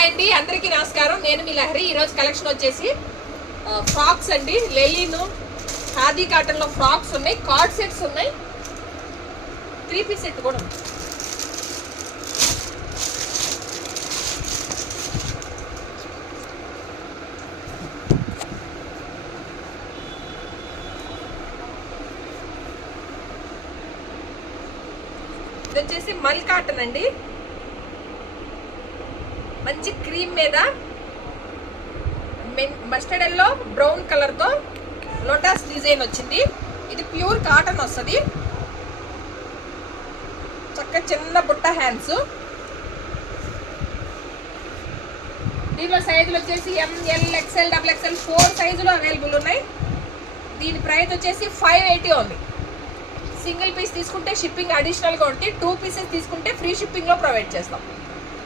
Hi అండి అందరికీ నమస్కారం. నేను మీ లహరి. ఈరోజు కలెక్షన్ వచ్చేసి ఫ్రాక్స్ అండి. లెలిను ఖాదీ కాటన్లో ఫ్రాక్స్ ఉన్నాయి. కార్డ్ సెట్స్ ఉన్నాయి. త్రీ పీస్ సెట్ కూడా ఉంది ఇది వచ్చేసి మల్ కాటన్ అండి. మంచి క్రీమ్ మీద మస్టర్డ్ ఎల్లో బ్రౌన్ కలర్తో లోటస్ డిజైన్ వచ్చింది. ఇది ప్యూర్ కాటన్ వస్తుంది. చక్క చిన్న బుట్ట హ్యాండ్స్. దీనిలో సైజులు వచ్చేసి M L XL double XL four సైజులు అవైలబుల్ ఉన్నాయి. దీని ప్రైస్ వచ్చేసి ఫైవ్ ఎయిటీ ఉంది సింగిల్ పీస్ తీసుకుంటే షిప్పింగ్ అడిషనల్గా ఉంటుంది. టూ పీసెస్ తీసుకుంటే ఫ్రీ షిప్పింగ్లో ప్రొవైడ్ చేస్తాం.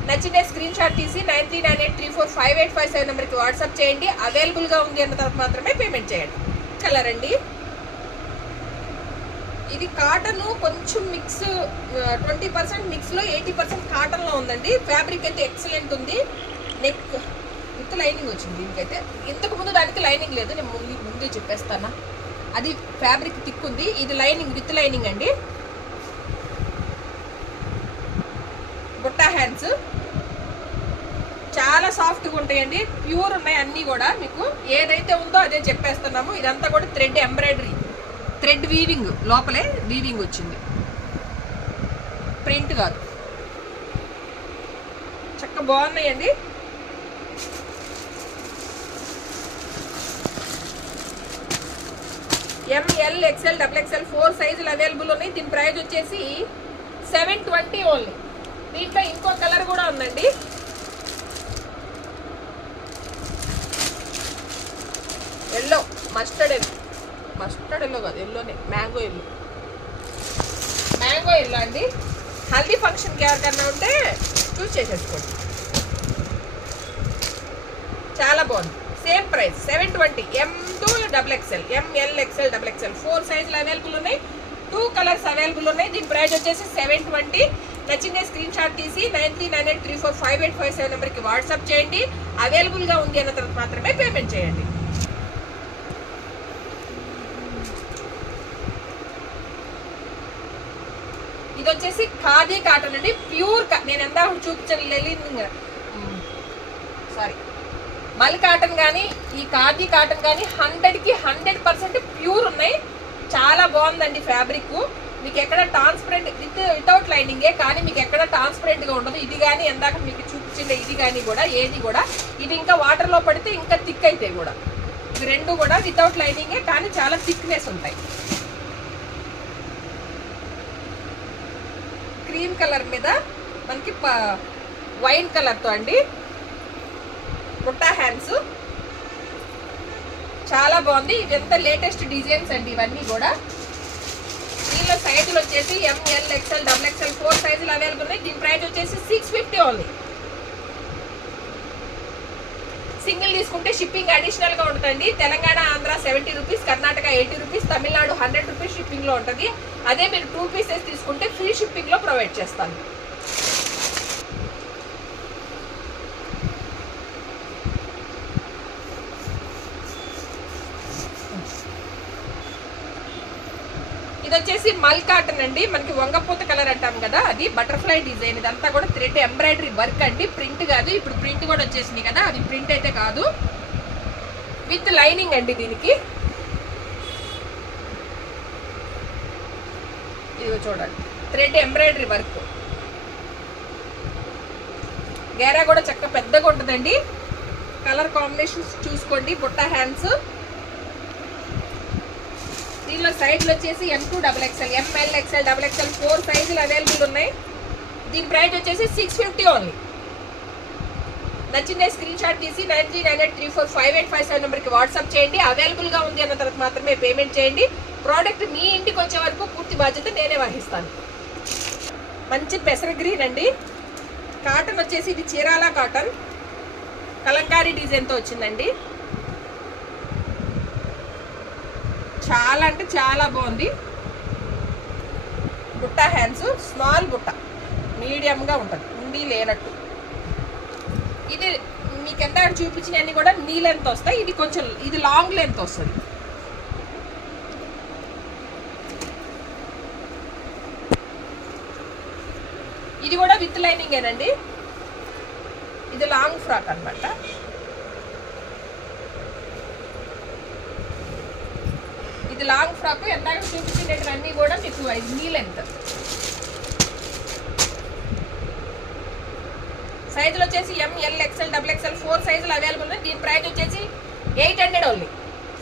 నచ్చిన స్క్రీన్ షాట్ తీసి nine three nine eight three four five eight five seven నెంబర్కి వాట్సాప్ చేయండి. అవైలబుల్గా ఉంది అన్న తర్వాత మాత్రమే పేమెంట్ చేయండి. కలర్ అండి. ఇది కాటన్ కొంచెం మిక్స్ ట్వంటీ పర్సెంట్ మిక్స్లో ఎయిటీ పర్సెంట్ కాటన్లో ఉందండి. ఫ్యాబ్రిక్ అయితే ఎక్సలెంట్ ఉంది. నెక్ విత్ లైనింగ్ వచ్చింది దీనికైతే. ఇంతకు ముందు దానికి లైనింగ్ లేదు. నేను ముందు ముందే చెప్పేస్తానా. అది ఫ్యాబ్రిక్ థిక్ ఉంది. ఇది లైనింగ్ విత్ లైనింగ్ అండి బుట్టా హ్యాండ్స్ చాలా సాఫ్ట్గా ఉంటాయండి. ప్యూర్ ఉన్నాయి అన్నీ కూడా మీకు. ఏదైతే ఉందో అదే చెప్పేస్తున్నాము. ఇదంతా కూడా థ్రెడ్ ఎంబ్రాయిడరీ థ్రెడ్ వీవింగ్ లోపలే వీవింగ్ వచ్చింది. ప్రింట్ కాదు. చక్క బాగున్నాయండి. M L XL double XL four సైజులు అవైలబుల్ ఉన్నాయి. దీని ప్రైస్ వచ్చేసి సెవెన్ ట్వంటీ ఓన్లీ దీంట్లో ఇంకో కలర్ కూడా ఉందండి. Yellow mustard yellow. Mustard yellow కాదు ఎల్లోనే మ్యాంగో ఎల్లో. మ్యాంగో ఎల్లో అండి. హల్దీ ఫంక్షన్కి ఎవరికన్నా ఉంటే చూస్ చేసేసుకోండి. చాలా బాగుంది. Same price seven twenty M to double XL M L XL double XL. Four సైజులు అవైలబుల్ ఉన్నాయి టూ కలర్స్ అవైలబుల్ ఉన్నాయి. దీని ప్రైస్ వచ్చేసి సెవెన్ ట్వంటీ. నచ్చింది స్క్రీన్ షాట్ తీసి nine three nine eight three four five eight five seven నెంబర్కి WhatsApp చేయండి. అవైలబుల్గా ఉంది అన్న తర్వాత మాత్రమే పేమెంట్ చేయండి. ఇది వచ్చేసి ఖాదీ కాటన్ అండి. ప్యూర్ నేను ఎంత చూపించాను లెలిన్ సారీ మల్ కాటన్ కానీ ఈ ఖాదీ కాటన్ కానీ హండ్రెడ్కి హండ్రెడ్ పర్సెంట్ ప్యూర్ ఉన్నాయి. చాలా బాగుందండి ఫ్యాబ్రిక్ మీకు ఎక్కడ ట్రాన్స్పరెంట్ విత్ వితౌట్ లైనింగే కానీ మీకు ఎక్కడ ట్రాన్స్పరెంట్గా ఉండదు. ఇది కానీ ఎందాక మీకు చూపించిన ఇది కానీ కూడా ఏది కూడా. ఇది ఇంకా వాటర్లో పడితే ఇంకా థిక్ అవుతాయి కూడా. ఇవి రెండు కూడా వితౌట్ లైనింగే కానీ చాలా థిక్నెస్ ఉంటాయి. క్రీమ్ కలర్ మీద మనకి వైన్ కలర్తో అండి. బుట్టా హ్యాండ్స్ చాలా బాగుంది. ఇదంతా లేటెస్ట్ డిజైన్స్ అండి ఇవన్నీ కూడా. దీనిలో సైజులు వచ్చేసి M L XL double XL four సైజులు అవైలబుల్ ఉన్నాయి దీని ప్రైస్ వచ్చేసి సిక్స్ ఫిఫ్టీ ఉంది సింగిల్ తీసుకుంటే షిప్పింగ్ అడిషనల్గా ఉంటుంది Telangana Andhra seventy rupees Karnataka eighty rupees Tamil Nadu hundred rupees షిప్పింగ్లో ఉంటుంది. అదే మీరు టూ పీసెస్ తీసుకుంటే ఫ్రీ షిప్పింగ్లో ప్రొవైడ్ చేస్తాను ఇది పల్ కాటన్ అండి. మనకి వంగపూత కలర్ అంటాం కదా అది బటర్ఫ్లై డిజైన్. ఇదంతా కూడా థ్రెడ్ ఎంబ్రాయిడరీ వర్క్ అండి. ప్రింట్ కాదు ఇప్పుడు ప్రింట్ కూడా వచ్చేసింది కదా అది ప్రింట్ అయితే కాదు. విత్ లైనింగ్ అండి దీనికి. ఇదిగో చూడండి థ్రెడ్ ఎంబ్రాయిడరీ వర్క్. గేరా కూడా చక్క పెద్దగా ఉంటుందండి. కలర్ కాంబినేషన్స్ చూసుకోండి. బుట్ట హ్యాండ్స్. దీనిలో సైజులు వచ్చేసి M to double XL M L XL double XL four సైజులు అవైలబుల్ ఉన్నాయి. దీని ప్రైస్ వచ్చేసి సిక్స్ ఫిఫ్టీ ఓన్లీ నచ్చిందే స్క్రీన్ షాట్ తీసి nine three nine eight three four five eight five seven నెంబర్కి వాట్సాప్ చేయండి. అవైలబుల్గా ఉంది అన్న తర్వాత మాత్రమే పేమెంట్ చేయండి. ప్రోడక్ట్ మీ ఇంటికి వచ్చే వరకు పూర్తి బాధ్యత నేనే వహిస్తాను. మంచి పెసర గ్రీన్ అండి కాటన్ వచ్చేసి ఇది చీరాల కాటన్ కలంకారీ డిజైన్తో వచ్చిందండి. చాలా అంటే చాలా బాగుంది. బుట్ట హ్యాండ్స్ స్మాల్ బుట్ట. మీడియంగా ఉంటుంది. ఉండి లేనట్టు. ఇది మీకు ఎంత చూపించినవన్నీ కూడా నీ లెంత్ వస్తాయి. ఇది కొంచెం ఇది లాంగ్ లెంత్ వస్తుంది. ఇది కూడా విత్ లైనింగేనండి. ఇది లాంగ్ ఫ్రాక్ అన్నమాట. ఇది లాంగ్ ఫ్రాక్ ఎందాక చూపించినటువన్నీ కూడా మీకు ఇది నీ లెంత్ సైజులు వచ్చేసి M L XL double XL four సైజులు అవైలబుల్ ఉన్నాయి. దీని ప్రైస్ వచ్చేసి eight hundred only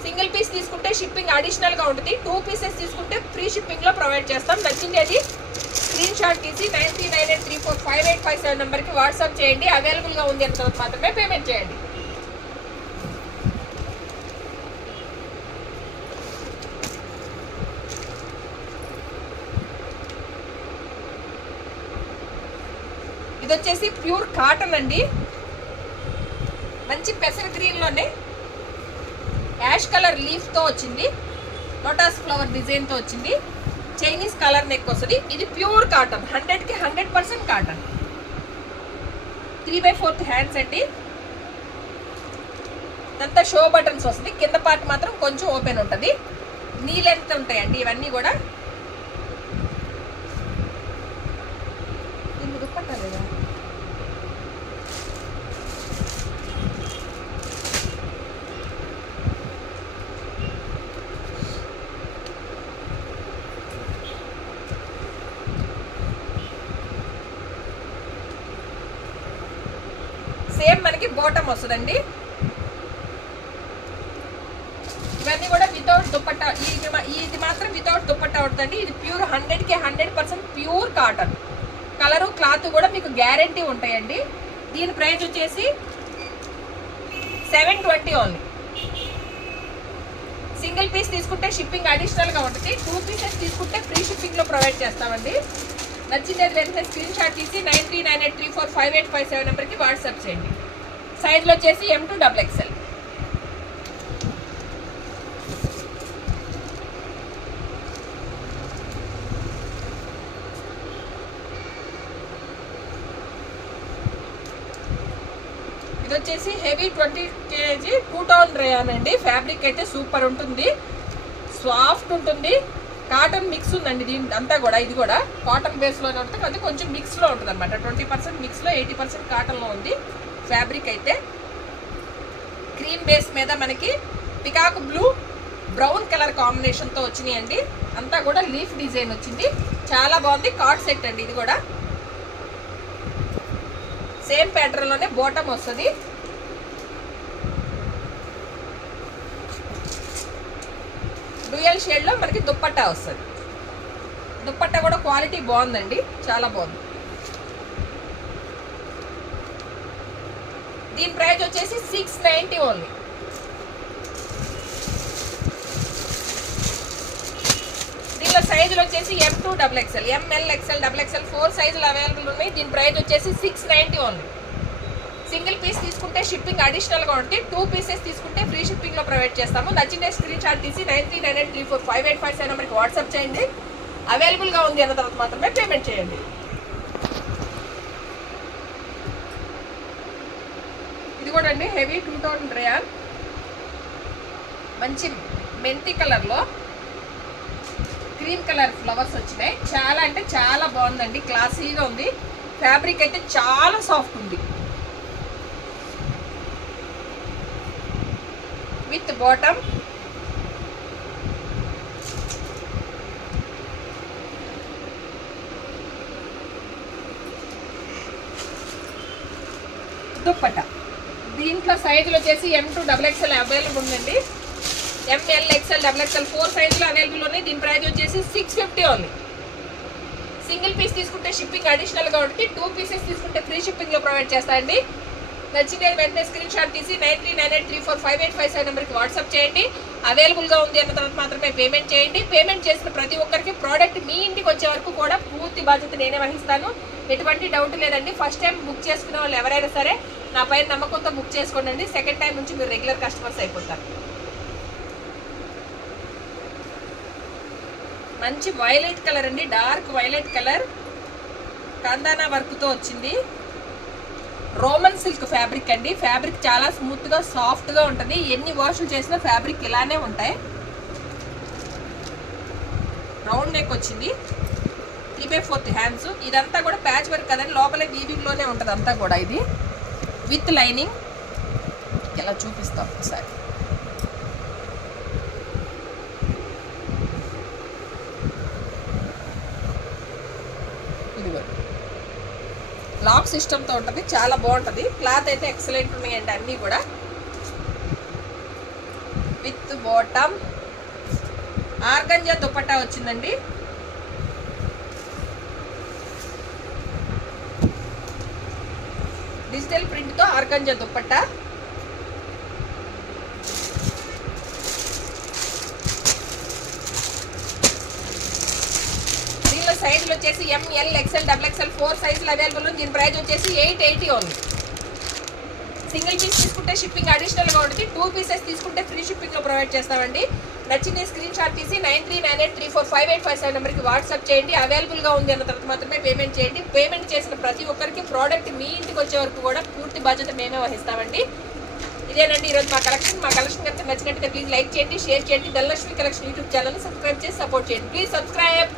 single piece తీసుకుంటే షిప్పింగ్ అడిషనల్గా ఉంటుంది. టూ పీసెస్ తీసుకుంటే ఫ్రీ షిప్పింగ్లో ప్రొవైడ్ చేస్తాం. నచ్చింది అది స్క్రీన్ షాట్ తీసి nine three nine eight three four five eight five seven నెంబర్కి వాట్సాప్ చేయండి. అవైలబుల్గా ఉంది అంత మాత్రమే పేమెంట్ చేయండి. ఇది వచ్చేసి ప్యూర్ కాటన్ అండి. మంచి పెసర గ్రీన్లోనే యాష్ కలర్ లీఫ్తో వచ్చింది. లోటస్ ఫ్లవర్ డిజైన్తో వచ్చింది. చైనీస్ కలర్ నెక్ వస్తుంది. ఇది ప్యూర్ కాటన్. హండ్రెడ్కి hundred percent cotton. Three by fourth hands అండి. ఇదంతా షో బటన్స్ వస్తుంది. కింద పార్ట్ మాత్రం కొంచెం ఓపెన్ ఉంటుంది. నీ లెంత్ ఉంటాయండి ఇవన్నీ కూడా దీన్ని దుప్పట్టా లేదా? సేమ్ మనకి బాటమ్ వస్తుందండి. ఇవన్నీ కూడా వితౌట్ దుప్పట్టా ఇది ఇది మాత్రం వితౌట్ దుప్పట్టా అవుతుందండి. ఇది ప్యూర్ హండ్రెడ్కి hundred percent pure cotton colour cloth కూడా మీకు గ్యారంటీ ఉంటాయండి. దీని ప్రైస్ వచ్చేసి seven twenty only single piece తీసుకుంటే షిప్పింగ్ అడిషనల్గా ఉంటుంది. టూ పీసెస్ తీసుకుంటే ఫ్రీ షిప్పింగ్లో ప్రొవైడ్ చేస్తామండి. నచ్చింది వెంటనే స్క్రీన్ షాట్ తీసి nine three nine eight three four five eight five seven నెంబర్కి వాట్సాప్ చేయండి. సైజ్లో వచ్చేసి ఎం టూ డబుల్ ఎక్స్ఎల్ ఇది వచ్చేసి heavy twenty KG two tone rayon అండి. ఫ్యాబ్రిక్ అయితే సూపర్ ఉంటుంది. సాఫ్ట్ ఉంటుంది. కాటన్ మిక్స్ ఉందండి. దీని అంతా కూడా ఇది కూడా. కాటన్ బేస్లోనే ఉంటుంది అది కొంచెం మిక్స్లో ఉంటుంది అనమాట ట్వంటీ పర్సెంట్ మిక్స్లో ఎయిటీ పర్సెంట్ కాటన్లో ఉంది. ఫ్యాబ్రిక్ అయితే క్రీమ్ బేస్ మీద మనకి పికాక్ బ్లూ బ్రౌన్ కలర్ కాంబినేషన్తో వచ్చినాయండి. అంతా కూడా లీఫ్ డిజైన్ వచ్చింది. చాలా బాగుంది. కార్డ్ సెట్ అండి ఇది కూడా. సేమ్ ప్యాటర్న్లోనే బాటమ్ వస్తుంది. డ్యూయల్ షేడ్లో మనకి దుప్పట్టా వస్తుంది. దుప్పట్టా కూడా క్వాలిటీ బాగుందండి. చాలా బాగుంది. దీని ప్రైస్ వచ్చేసి సిక్స్ నైంటీ ఓన్లీ. దీనిలో సైజులు వచ్చేసి M to double XL M L XL double XL four సైజులు అవైలబుల్ ఉన్నాయి. దీని ప్రైస్ వచ్చేసి six ninety only. Single piece తీసుకుంటే షిప్పింగ్ అడిషనల్గా ఉంటుంది. టూ పీసెస్ తీసుకుంటే ఫ్రీ షిప్పింగ్లో ప్రొవైడ్ చేస్తాము. నచ్చిన స్క్రీన్ షాట్ తీసి nine three nine eight three four five eight five seven నెంబర్కి వాట్సాప్ చేయండి. అవైలబుల్గా ఉంది అన్న తర్వాత మాత్రమే పేమెంట్ చేయండి. కూడా అండి హెవీ టూ థౌజండ్ రేయాన్ మంచి మెంతి కలర్లో క్రీమ్ కలర్ ఫ్లవర్స్ వచ్చినాయి. చాలా అంటే చాలా బాగుందండి క్లాసీగా ఉంది. ఫ్యాబ్రిక్ అయితే చాలా సాఫ్ట్ ఉంది. With bottom. దుప్పట. దీంట్లో సైజులు వచ్చేసి M to double XL available ఉందండి. M L XL double XL four సైజులు అవైలబుల్ ఉన్నాయి. దీని ప్రైస్ వచ్చేసి సిక్స్ ఫిఫ్టీ ఉంది సింగిల్ పీస్ తీసుకుంటే షిప్పింగ్ అడిషనల్గా ఉంటుంది టూ పీసెస్ తీసుకుంటే ఫ్రీ షిప్పింగ్లో ప్రొవైడ్ చేస్తాయండి. నచ్చితే వెంటనే స్క్రీన్ షాట్ తీసి nine three nine eight three four five eight five seven నెంబర్కి వాట్సాప్ చేయండి. అవైలబుల్గా ఉంది అన్న తర్వాత మాత్రమే పేమెంట్ చేయండి. పేమెంట్ చేసిన ప్రతి ఒక్కరికి ప్రోడక్ట్ మీ ఇంటికి వచ్చే వరకు కూడా పూర్తి బాధ్యత నేనే వహిస్తాను. ఎటువంటి డౌట్ లేదండి. ఫస్ట్ టైం బుక్ చేసుకునే వాళ్ళు ఎవరైనా సరే నా పైన నమ్మకంతో బుక్ చేసుకోండి సెకండ్ టైం నుంచి మీరు రెగ్యులర్ కస్టమర్స్ అయిపోతారు. మంచి వైలెట్ కలర్ అండి. డార్క్ వైలెట్ కలర్ కందానా వర్క్తో వచ్చింది. రోమన్ సిల్క్ ఫ్యాబ్రిక్ అండి. ఫ్యాబ్రిక్ చాలా స్మూత్గా సాఫ్ట్గా ఉంటుంది. ఎన్ని వాషులు చేసినా ఫ్యాబ్రిక్ ఇలానే ఉంటాయి. రౌండ్ నెక్ వచ్చింది. త్రీ బై ఫోర్త్ హ్యాండ్స్ ఇదంతా కూడా ప్యాచ్ వర్క్ కదండి. లోపలే వీవింగ్లోనే ఉంటుంది అంతా కూడా ఇది. విత్ లైనింగ్ ఇలా చూపిస్తాం ఒకసారి ఇదిగో లాక్ సిస్టమ్తో ఉంటుంది. చాలా బాగుంటుంది. క్లాత్ అయితే ఎక్సలెంట్ ఉన్నాయండి అన్నీ కూడా. With bottom. ఆర్గంజా దుపట్టా వచ్చిందండి. డిజిటల్ ప్రింట్తో ఆర్గంజా దుపట్టా దీనిలో సైజులు వచ్చేసి M L XL double XL four సైజులు అవైలబుల్ ఉంది. దీని ప్రైస్ వచ్చేసి ఎయిట్ ఎయిటీ ఉంది సింగిల్ పీస్ తీసుకుంటే షిప్పింగ్ అడిషనల్గా ఉంటుంది. టూ పీసెస్ తీసుకుంటే ఫ్రీ షిప్పింగ్లో ప్రొవైడ్ చేస్తామండి. నచ్చిన స్క్రీన్ షాట్ తీసి nine three nine eight three four five eight five seven నెంబర్కి వాట్సాప్ చేయండి. అవైలబుల్గా ఉంది అన్న తర్వాత మాత్రమే పేమెంట్ చేయండి. పేమెంట్ చేసిన ప్రతి ఒక్కరికి ప్రోడక్ట్ మీ ఇంటికి వచ్చే వరకు కూడా పూర్తి బాధ్యత మేమే వహిస్తామండి. ఇదేనండి ఈరోజు మా కలెక్షన్ మా కలెక్షన్ కనుక నచ్చినట్టుగా ప్లీజ్ లైక్ చేయండి షేర్ చేయండి. Dhanalakshmi collection YouTube channel subscribe చేసి సపోర్ట్ చేయండి. Please subscribe